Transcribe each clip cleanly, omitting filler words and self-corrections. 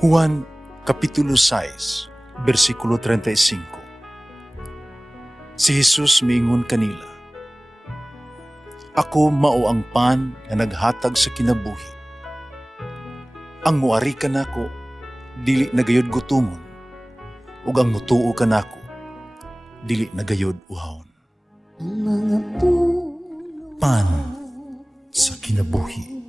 Juan Kapitulo 6, versikulo 35. Si Jesus miingon kanila, "Ako mao ang pan nga naghatag sa kinabuhi. Ang muari kanako dili nagayod gutomon, ug ang mutuo kanako dili nagayod uhawon." Ang mga Pan sa kinabuhi.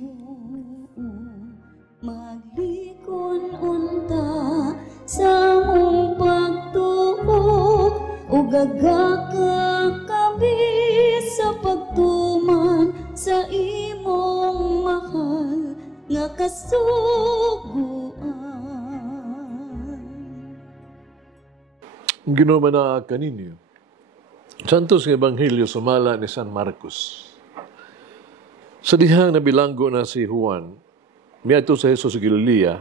maglikon unta sa mong pagtuo ug gagakabi sa pagtuman sa imong mahal nga kasuguan. Ginoo na kaninyo. Santos nga Ebanghelyo sumala ni San Marcos. Sa dihang nabilanggo na si Juan, miadto sa Jesus sa Galilea,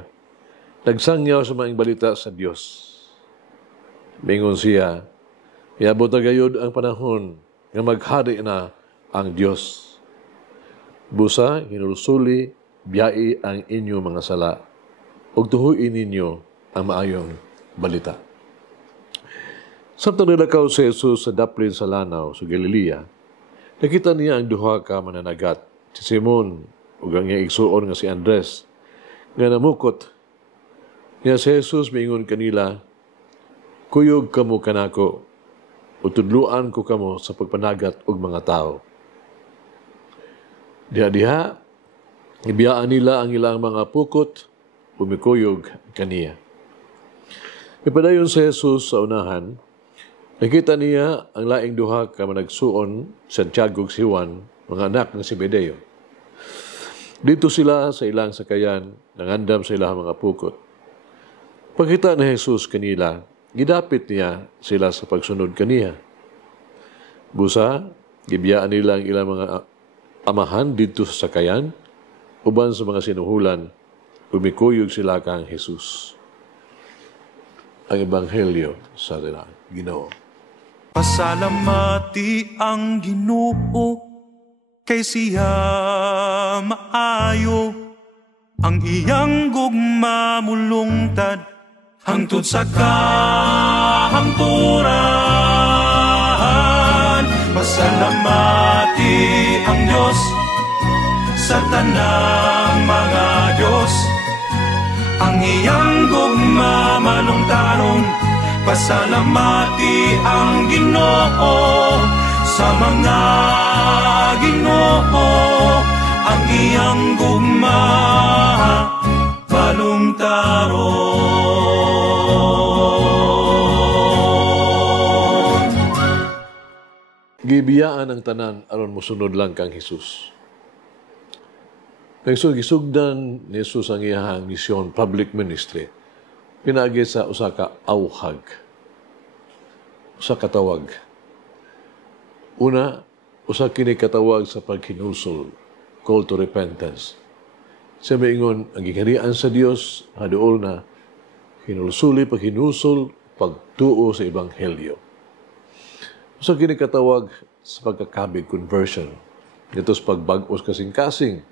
nagsangyaw sa maayong balita sa Dios. Mingon siya, miabot na gayud ang panahon nga maghari na ang Dios. Busa, hinulsuli, biyai ang inyo mga sala, ug tuhuin ninyo ang maayong balita. Samtang nilakaw si Jesus sa daplin sa lanaw sa Galilea, nakita niya ang duha ka mananagat, si Simon ug ang iyang igsuon nga si Andres, nga namukot. Nga si Jesus miingon kanila, "Kuyog kamo kanako, utudluan ko kamo sa pagpanagat og mga tao." Diha-diha, ibiyaan nila ang ilang mga pukot, umikuyog kaniya. Ipadayon si Jesus sa unahan, nakita niya ang laing duha ka managsuon, Santiago ug si Juan, mga anak ng Zebedeo. Dito sila sa ilang sakayan, nangandam sa ilang mga pukot. Pagkita ni Jesus kanila, gidapit niya sila sa pagsunod kaniya. Busa, gibiyaan nila ang ilang mga amahan dito sa sakayan, uban sa mga sinuhulan, umikuyog sila kang Jesus. Ang Ebanghelyo sa Ginoo. Pasalamati ang Ginoo, kay siya maayo, ang iyang gugma mulungtad, hangtod sa kahangturan. Pasalamati ang Diyos sa tanang mga Diyos, ang iyang gugma malungtaron. Pasalamati ang Ginoo sa mga Ginoo, ang iyang gugma balungtaron. Gibiyaan ang tanan aron mosunod lang kang Jesus. Gisugdan ni Jesus ang iyahang misyon, public ministry, pinaagi sa usa ka awhag, usa ka tawag. Una, usa kini katawag sa paghinulsol, call to repentance. Sa miingon, ang giharian sa Dios haduol na hinulsuli, paghinulsol, pagtuo sa Ebanghelyo. Usa kini katawag sa pagkakabig, conversion. Ito sa pagbag-os kasing-kasing.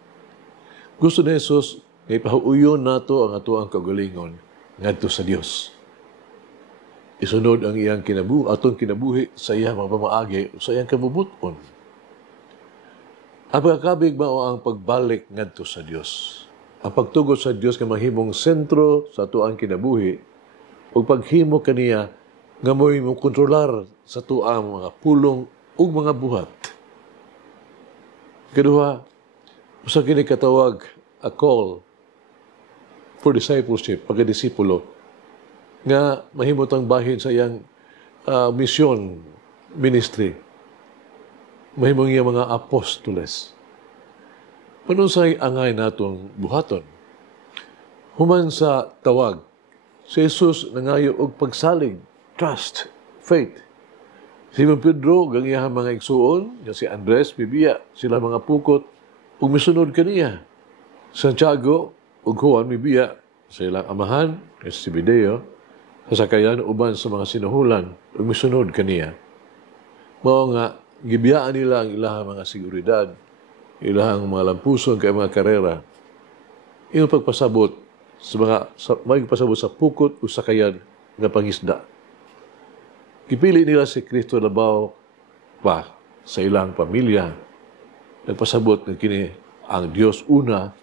Gusto ni Jesus na ipahuuyon nato ang atoang kagalingon ngadto sa Dios. Isunod ang iyang atong kinabuhi sa iyang mga pamaagi o sa iyang kabubuton. Ang pagkakabig mao ang pagbalik ngadto sa Dios. Ang pagtugot sa Dios nga mahimong sentro sa atoang kinabuhi ug paghimo kaniya nga mo'y kontrolar sa tuang mga pulong ug mga buhat. Kaduha, usa kini katawag, a call for discipleship, pagkadisipulo, nga mahimot ang bahin sa iyang mission, ministry. Mahimong iyang mga apostoles. Panunsay angay natong buhaton. Human sa tawag, si Jesus nangayo og pagsalig, trust, faith. Si Pedro, ang iyang mga igsuon, si Andres, Bibiya, sila mga pukot, ug misunod kaniya. Santiago ug Juan, Bibiya, sa ilang amahan, si Zebedeo, sa sakayan uban sa mga sinuhulan, ug misunod kaniya. Mao nga, gibiyaan nila ang ilang mga seguridad, ilang mga lampuson kay mga karera. Iyong pagpasabot magpasabot sa pukot o sakayan nga pangisda. Gipili nila si Kristo labaw pa sa ilang pamilya. Nagpasabot nga kini ang Dios una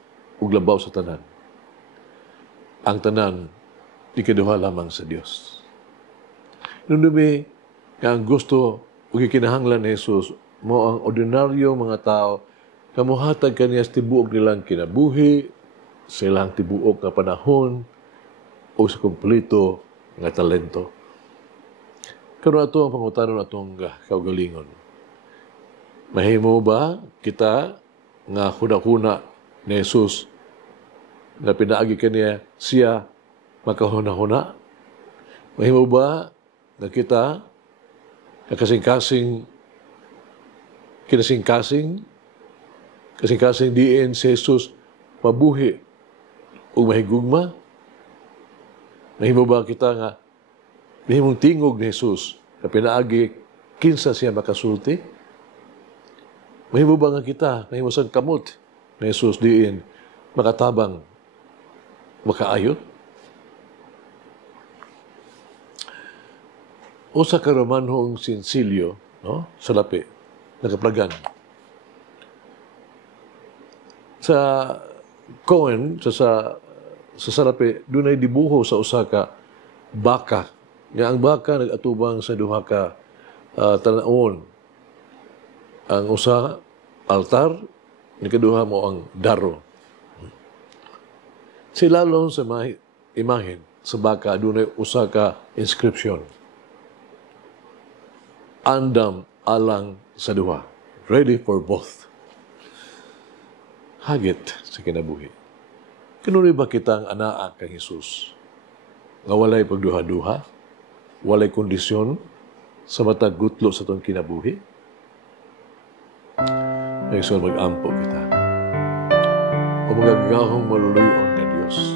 ug labaw sa tanan. Ang tanan ikaduha lamang sa Dios. Nundumi nga ang gusto ug gikinahanglan ni Jesus mo ang ordinaryo mga tao kamuhatag kaniya sa tibuok nilang kinabuhi, sa ilang tibuok nga panahon o sa kumpleto nga talento. Karon ato ang pangutanon atong kaugalingon. Mahimo ba kita nga huna-huna ni Jesus na pinaagi kaniya siya makahuna-huna? Mahimo ba nga kita kasing-kasing diin si Jesus mabuhi o mahigugma? Mahimo ba kita nga mahimong tingog ni Jesus na pinaagi kinsa siya makasulti? Mahimo ba nga kita mahimo sang kamot ni Jesus diin makatabang makaayot? Usa ka Romanhong sinsilyo, no? Sa lapi, nakaplagan. Sa Cohen, sa salapi, doon ay dibuho sa usa ka baka. Nga ang baka nag-atubang sa duha ka tanaon. Ang usa, altar, nikaduha mo ang daro. Silalong sa imahen sa baka, doon ay usa ka inscription. Andam alang sa duha. Ready for both. Hagit sa kinabuhi. Kanunay ba kita ang anaa kang Jesus? Nga walay pagduha-duha? Walay kondisyon sa matag gutlo sa itong kinabuhi? Ngayon mag-ampo kita. O magagahong maluluyon na Diyos.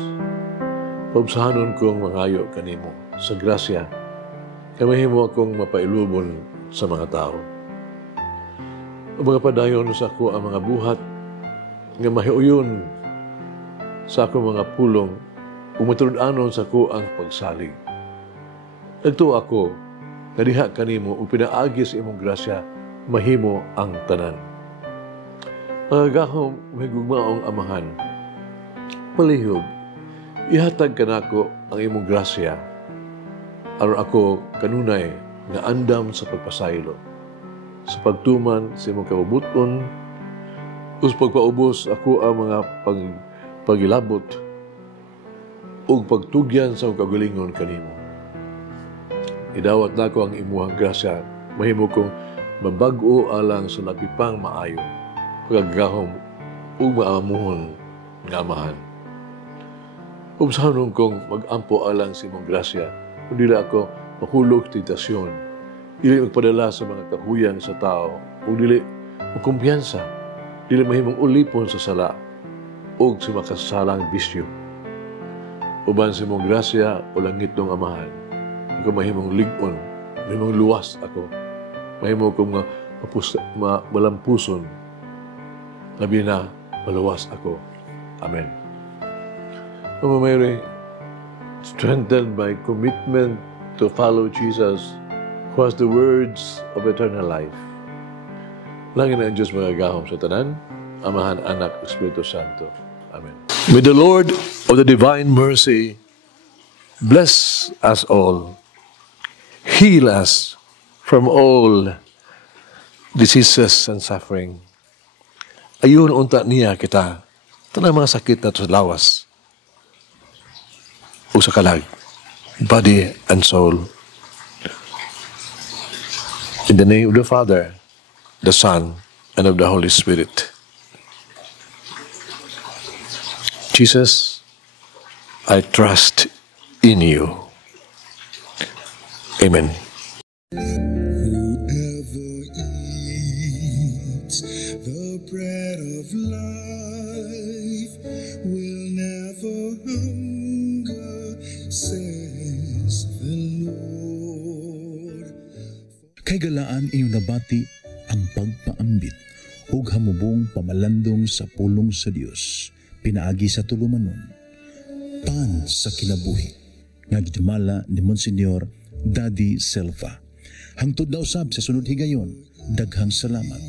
Paubsahanon kong mangayo kanimo sa grasya. Kamahimo akong mapailubon sa mga tao. O mga padayon sa ako ang mga buhat nga mahiuyon sa ako mga pulong umatulad-anon sa ako ang pagsalig. Nagtuo ako nga diha kanimo o pinaagi sa imong grasya mahimo ang tanan. Magagahom mahigugmaong amahan, malihog, ihatag kanako ang imong grasya aron ako kanunay nga andam sa pagpasaylo, sa pagtuman sa imong kabubuton, o sa pagpaubos ako ang mga pagilabot o pagtugyan sa kagalingon kanimo. Idawat na ko ang imuhang grasya, mahimo kong mabag-o alang sa labipang maayo, pagagahom o maamuhon nga amahan. Ubsahanon kong mag-ampo alang sa imong grasya, kung dili ako mahulog tentasyon, dili magpadala sa mga kahuyan sa tao, o dili magkumpiyansa, dili mahimong ulipon sa sala, o sa makasalang bisyo. Uban sa imong grasya o langit ng amahan, ikaw mahimong ligon, mahimong luwas ako, mahimo kong malampuson, labi na maluwas ako. Amen. Mama Mary, strengthened by commitment to follow Jesus, who has the words of eternal life. Langin na ang Diyos magagahom sa tanan, Amahan, Anak, Espiritu Santo. Amen. May the Lord of the divine mercy bless us all, heal us from all diseases and suffering. Ayun unta niya kita, tanang mga sakit na to sa lawas, o sa kalag, body and soul. In the name of the Father, the Son, and of the Holy Spirit. Jesus, I trust in you. Amen. Whoever eats the bread of life will never hunger, says the Lord. Kay galaan inyong nabati ang pagpaambit ug hamubong pamalandong sa pulong sa Dios pinaagi sa tulumanon. pan sa kinabuhi. Nga gidumala ni Monsignor Daddy Silva. Hangtod na usab sa sunod higayon, daghang salamat.